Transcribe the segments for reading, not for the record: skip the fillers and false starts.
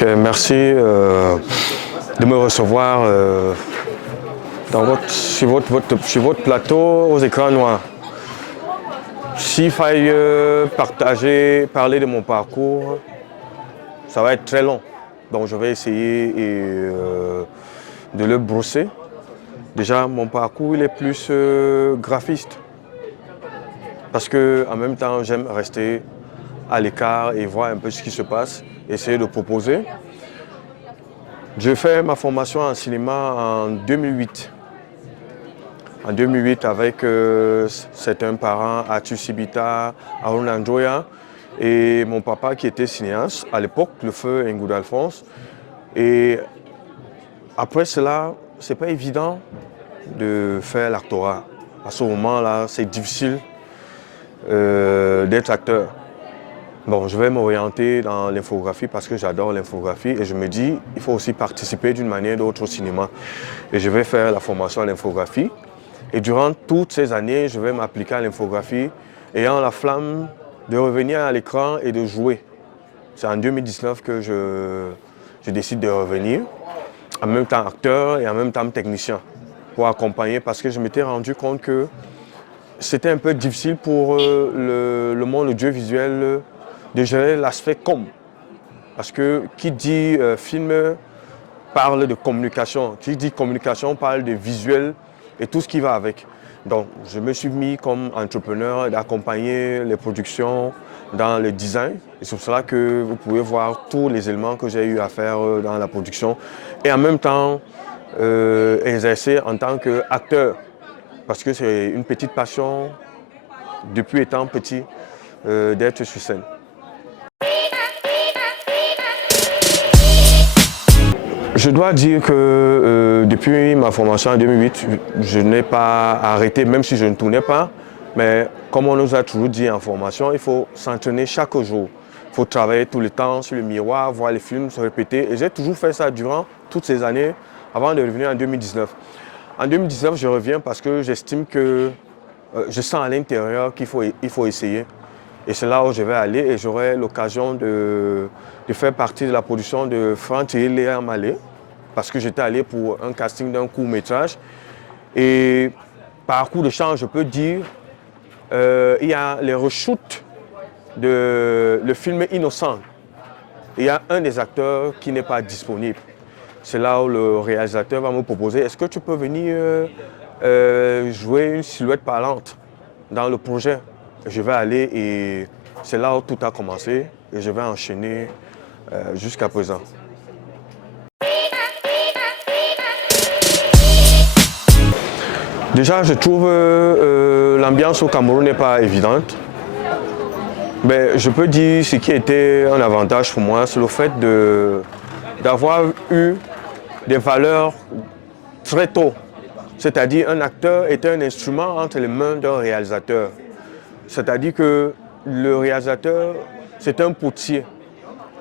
Ok, merci de me recevoir sur votre plateau aux écrans noirs. S'il faille parler de mon parcours, ça va être très long. Donc je vais essayer de le brosser. Déjà, mon parcours il est plus graphiste. Parce que en même temps, j'aime rester à l'écart et voir un peu ce qui se passe, essayer de proposer. J'ai fait ma formation en cinéma en 2008. En 2008 avec certains parents, Arthur Sibita, Aruna Njoya et mon papa qui était cinéaste à l'époque, le feu Ngouda Alphonse. Et après cela, c'est pas évident de faire l'actorat. À ce moment-là, c'est difficile d'être acteur. Bon, je vais m'orienter dans l'infographie parce que j'adore l'infographie et je me dis il faut aussi participer d'une manière ou d'autre au cinéma. Et je vais faire la formation à l'infographie. Et durant toutes ces années, je vais m'appliquer à l'infographie, ayant la flamme de revenir à l'écran et de jouer. C'est en 2019 que je décide de revenir, en même temps acteur et en même temps technicien, pour accompagner, parce que je m'étais rendu compte que c'était un peu difficile pour le monde audiovisuel de gérer l'aspect com. Parce que qui dit film parle de communication, qui dit communication parle de visuel et tout ce qui va avec. Donc, je me suis mis comme entrepreneur d'accompagner les productions dans le design. Et c'est pour cela que vous pouvez voir tous les éléments que j'ai eu à faire dans la production. Et en même temps, exercer en tant qu'acteur. Parce que c'est une petite passion, depuis étant petit, d'être sur scène. Je dois dire que depuis ma formation en 2008, je n'ai pas arrêté, même si je ne tournais pas. Mais comme on nous a toujours dit en formation, il faut s'entraîner chaque jour. Il faut travailler tout le temps sur le miroir, voir les films, se répéter. Et j'ai toujours fait ça durant toutes ces années avant de revenir en 2019. En 2019, je reviens parce que j'estime que je sens à l'intérieur qu'il faut essayer. Et c'est là où je vais aller et j'aurai l'occasion de faire partie de la production de Franck et Léa Malé, parce que j'étais allé pour un casting d'un court-métrage. Et par coup de chance, je peux dire, il y a les reshoots de le film Innocent. Il y a un des acteurs qui n'est pas disponible. C'est là où le réalisateur va me proposer, est-ce que tu peux venir jouer une silhouette parlante dans le projet? Je vais aller et c'est là où tout a commencé et je vais enchaîner jusqu'à présent. Déjà, je trouve l'ambiance au Cameroun n'est pas évidente. Mais je peux dire ce qui était un avantage pour moi, c'est le fait d'avoir eu des valeurs très tôt. C'est-à-dire un acteur est un instrument entre les mains d'un réalisateur. C'est-à-dire que le réalisateur, c'est un potier.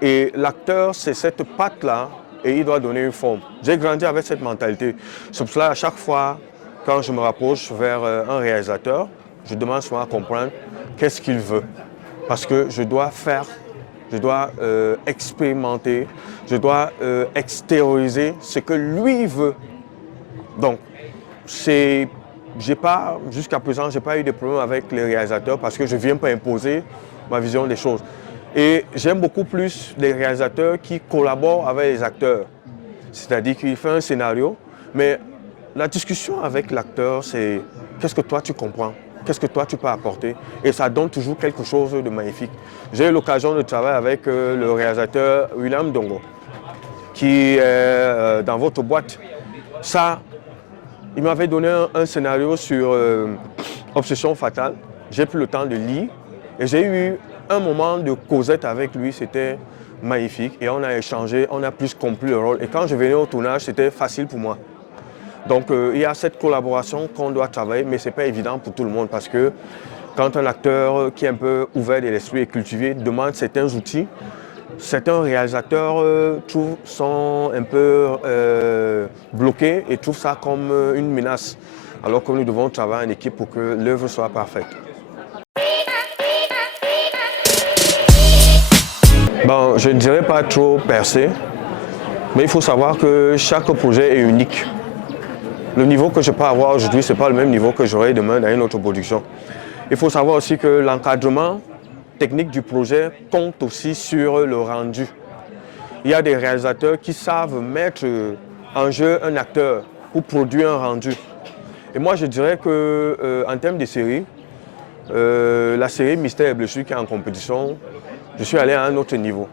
Et l'acteur, c'est cette patte-là et il doit donner une forme. J'ai grandi avec cette mentalité. C'est pour cela, à chaque fois, quand je me rapproche vers un réalisateur, je demande souvent à comprendre qu'est-ce qu'il veut. Parce que je dois faire, je dois expérimenter, je dois extérioriser ce que lui veut. Donc, jusqu'à présent, je n'ai pas eu de problème avec les réalisateurs parce que je ne viens pas imposer ma vision des choses. Et j'aime beaucoup plus les réalisateurs qui collaborent avec les acteurs. C'est-à-dire qu'il fait un scénario, mais la discussion avec l'acteur, c'est qu'est-ce que toi tu comprends, qu'est-ce que toi tu peux apporter. Et ça donne toujours quelque chose de magnifique. J'ai eu l'occasion de travailler avec le réalisateur William Dongo, qui est dans votre boîte. Ça, il m'avait donné un scénario sur Obsession fatale. J'ai pris le temps de lire et j'ai eu un moment de causette avec lui, c'était magnifique. Et on a échangé, on a plus compris le rôle. Et quand je venais au tournage, c'était facile pour moi. Donc il y a cette collaboration qu'on doit travailler, mais ce n'est pas évident pour tout le monde parce que quand un acteur qui est un peu ouvert de l'esprit et cultivé demande certains outils, certains réalisateurs sont un peu bloqués et trouvent ça comme une menace, alors que nous devons travailler en équipe pour que l'œuvre soit parfaite. Bon, je ne dirais pas trop percé, mais il faut savoir que chaque projet est unique. Le niveau que je peux avoir aujourd'hui, ce n'est pas le même niveau que j'aurai demain dans une autre production. Il faut savoir aussi que l'encadrement technique du projet compte aussi sur le rendu. Il y a des réalisateurs qui savent mettre en jeu un acteur pour produire un rendu. Et moi, je dirais qu'en termes de série, la série Mystère et Blessure qui est en compétition, je suis allé à un autre niveau.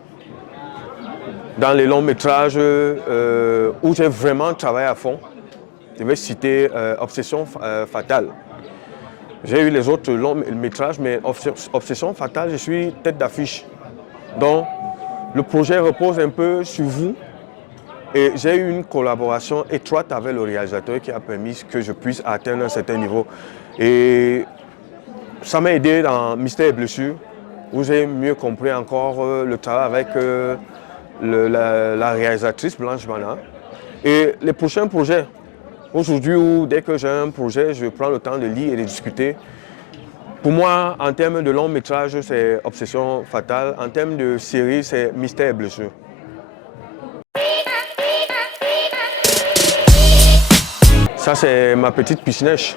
Dans les longs métrages où j'ai vraiment travaillé à fond, je vais citer Obsession fatale. J'ai eu les autres longs métrages, mais Obsession fatale, je suis tête d'affiche. Donc, le projet repose un peu sur vous et j'ai eu une collaboration étroite avec le réalisateur qui a permis que je puisse atteindre un certain niveau. Et ça m'a aidé dans Mystère et Blessure, où j'ai mieux compris encore le travail avec la réalisatrice Blanche Bana. Et les prochains projets, aujourd'hui, dès que j'ai un projet, je prends le temps de lire et de discuter. Pour moi, en termes de long métrage, c'est Obsession fatale. En termes de série, c'est Mystère et Blessure. Ça, c'est ma petite piscinèche.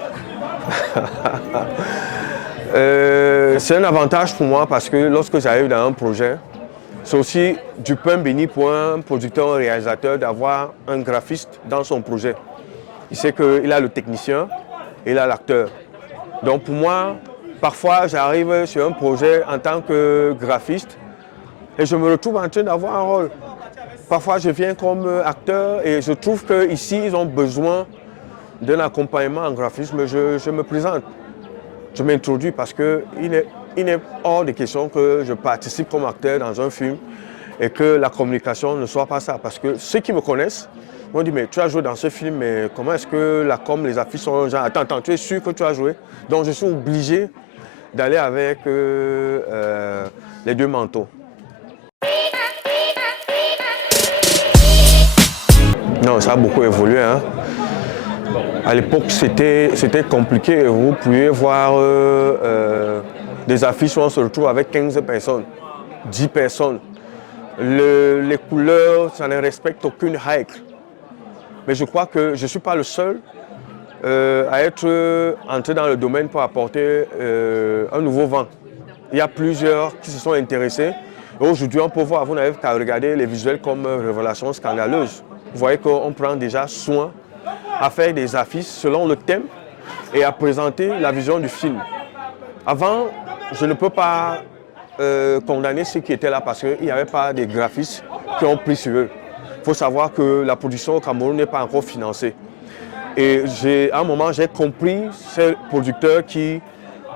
C'est un avantage pour moi parce que lorsque j'arrive dans un projet, c'est aussi du pain béni pour un producteur, un réalisateur d'avoir un graphiste dans son projet. Il sait qu'il a le technicien et il a l'acteur. Donc pour moi, parfois j'arrive sur un projet en tant que graphiste et je me retrouve en train d'avoir un rôle. Parfois je viens comme acteur et je trouve qu'ici ils ont besoin d'un accompagnement en graphisme. Je me présente, je m'introduis parce qu'il est hors de question que je participe comme acteur dans un film et que la communication ne soit pas ça. Parce que ceux qui me connaissent m'ont dit, mais tu as joué dans ce film, mais comment est-ce que la com, les affiches sont genre, attends, tu es sûr que tu as joué? Donc je suis obligé d'aller avec les deux manteaux. Non, ça a beaucoup évolué, hein. À l'époque, c'était compliqué. Vous pouviez voir des affiches où on se retrouve avec 15 personnes, 10 personnes. Les couleurs, ça ne respecte aucune règle. Mais je crois que je ne suis pas le seul à être entré dans le domaine pour apporter un nouveau vent. Il y a plusieurs qui se sont intéressés. Aujourd'hui, on peut voir, vous n'avez qu'à regarder les visuels comme révélation scandaleuse. Vous voyez qu'on prend déjà soin à faire des affiches selon le thème et à présenter la vision du film. Avant, je ne peux pas condamner ceux qui étaient là parce qu'il n'y avait pas de graphistes qui ont pris sur eux. Il faut savoir que la production au Cameroun n'est pas encore financée. Et à un moment, j'ai compris ces producteurs qui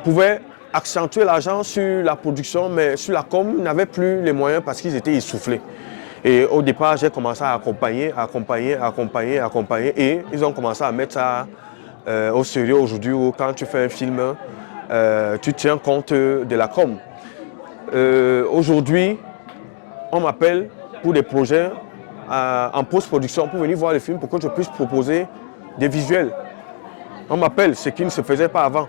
pouvaient accentuer l'argent sur la production, mais sur la com, n'avaient plus les moyens parce qu'ils étaient essoufflés. Et au départ, j'ai commencé à accompagner, et ils ont commencé à mettre ça au sérieux aujourd'hui où quand tu fais un film, tu tiens compte de la com. Aujourd'hui, on m'appelle pour des projets en post-production pour venir voir le film pour que je puisse proposer des visuels. On m'appelle, ce qui ne se faisait pas avant.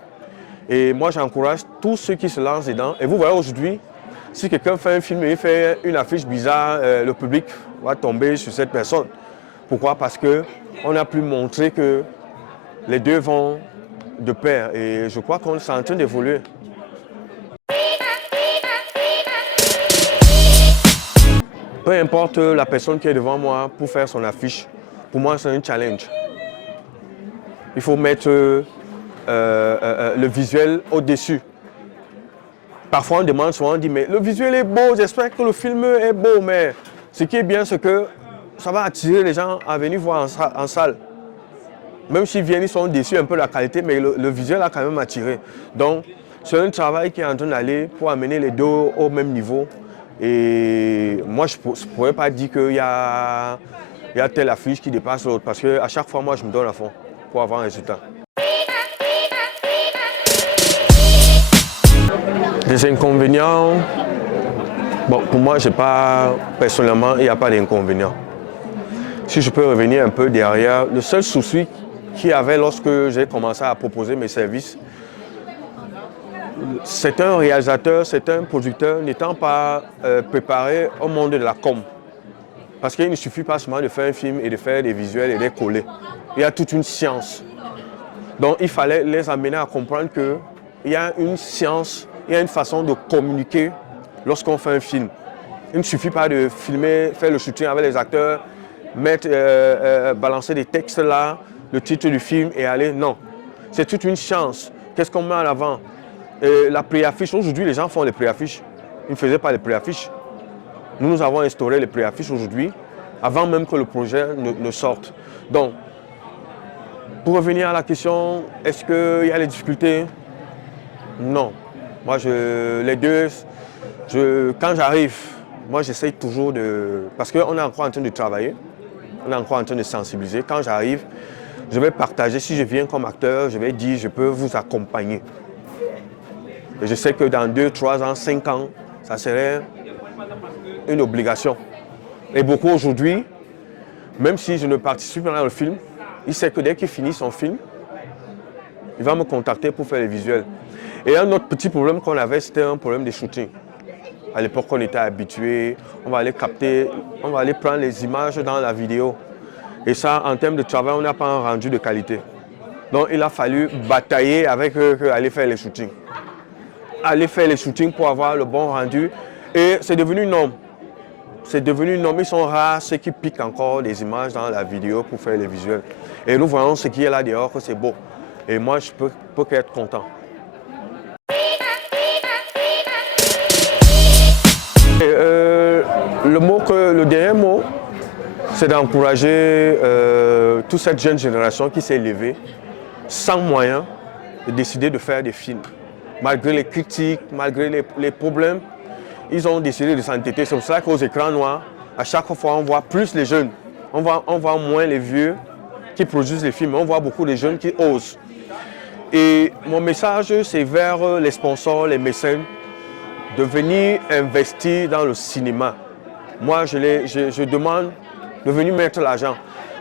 Et moi, j'encourage tous ceux qui se lancent dedans. Et vous voyez aujourd'hui, si quelqu'un fait un film et il fait une affiche bizarre, le public va tomber sur cette personne. Pourquoi? Parce qu'on a pu montrer que les deux vont de pair. Et je crois qu'on est en train d'évoluer. Peu importe la personne qui est devant moi pour faire son affiche, pour moi c'est un challenge. Il faut mettre le visuel au-dessus. Parfois on demande souvent, on dit mais le visuel est beau, j'espère que le film est beau, mais ce qui est bien c'est que ça va attirer les gens à venir voir en salle. Même s'ils viennent, ils sont déçus un peu de la qualité, mais le visuel a quand même attiré. Donc c'est un travail qui est en train d'aller pour amener les deux au même niveau. Et moi, je ne pourrais pas dire qu'il y a telle affiche qui dépasse l'autre, parce qu'à chaque fois, moi, je me donne à fond pour avoir un résultat. Des inconvénients, bon, pour moi, personnellement, il n'y a pas d'inconvénients. Si je peux revenir un peu derrière, le seul souci qu'il y avait lorsque j'ai commencé à proposer mes services, c'est un réalisateur, c'est un producteur n'étant pas préparé au monde de la com. Parce qu'il ne suffit pas seulement de faire un film et de faire des visuels et de les coller. Il y a toute une science. Donc il fallait les amener à comprendre qu'il y a une science, il y a une façon de communiquer lorsqu'on fait un film. Il ne suffit pas de filmer, faire le shooting avec les acteurs, balancer des textes là, le titre du film et aller. Non, c'est toute une science. Qu'est-ce qu'on met en avant? La préaffiche, aujourd'hui les gens font les préaffiches. Ils ne faisaient pas les préaffiches. Nous avons instauré les préaffiches aujourd'hui, avant même que le projet ne sorte. Donc, pour revenir à la question, est-ce qu'il y a des difficultés? Non. Moi, les deux, quand j'arrive, moi j'essaye toujours de... Parce qu'on est encore en train de travailler, on est encore en train de sensibiliser. Quand j'arrive, je vais partager. Si je viens comme acteur, je vais dire, je peux vous accompagner. Et je sais que dans 2, 3 ans, 5 ans, ça serait une obligation. Et beaucoup aujourd'hui, même si je ne participe pas dans le film, il sait que dès qu'il finit son film, il va me contacter pour faire les visuels. Et un autre petit problème qu'on avait, c'était un problème de shooting. À l'époque, on était habitué, on va aller capter, on va aller prendre les images dans la vidéo. Et ça, en termes de travail, on n'a pas un rendu de qualité. Donc, il a fallu batailler avec eux, aller faire les shootings. Aller faire les shootings pour avoir le bon rendu. Et c'est devenu une norme. C'est devenu une norme. Ils sont rares ceux qui piquent encore des images dans la vidéo pour faire les visuels. Et nous voyons ce qui est là dehors, que c'est beau. Et moi, je peux qu'être content. Le dernier mot, c'est d'encourager toute cette jeune génération qui s'est élevée sans moyens de décider de faire des films. Malgré les critiques, malgré les problèmes, ils ont décidé de s'entêter. C'est pour ça qu'aux écrans noirs, à chaque fois, on voit plus les jeunes. On voit moins les vieux qui produisent les films. On voit beaucoup de jeunes qui osent. Et mon message, c'est vers les sponsors, les mécènes, de venir investir dans le cinéma. Moi, je demande de venir mettre l'argent.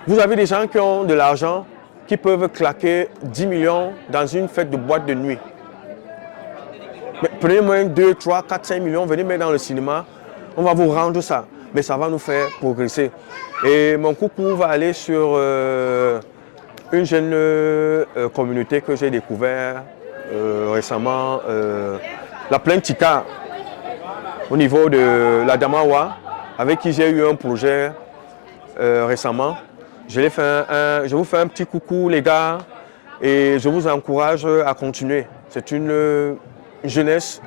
Vous avez des gens qui ont de l'argent, qui peuvent claquer 10 millions dans une fête de boîte de nuit. Mais prenez moins 2, 3, 4, 5 millions, venez mettre dans le cinéma, on va vous rendre ça. Mais ça va nous faire progresser. Et mon coucou va aller sur une jeune communauté que j'ai découvert récemment, la plaine Tika, au niveau de la Damawa, avec qui j'ai eu un projet récemment. Je vous fais un petit coucou les gars et je vous encourage à continuer. C'est une jeunesse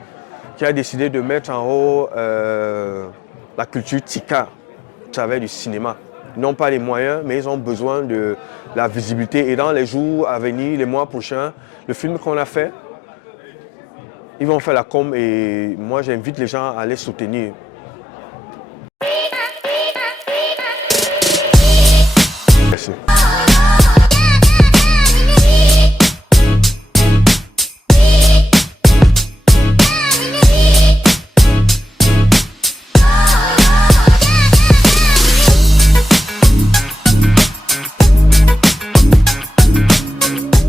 qui a décidé de mettre en haut la culture Tika au travers du cinéma. Ils n'ont pas les moyens, mais ils ont besoin de la visibilité. Et dans les jours à venir, les mois prochains, le film qu'on a fait, ils vont faire la com et moi j'invite les gens à les soutenir.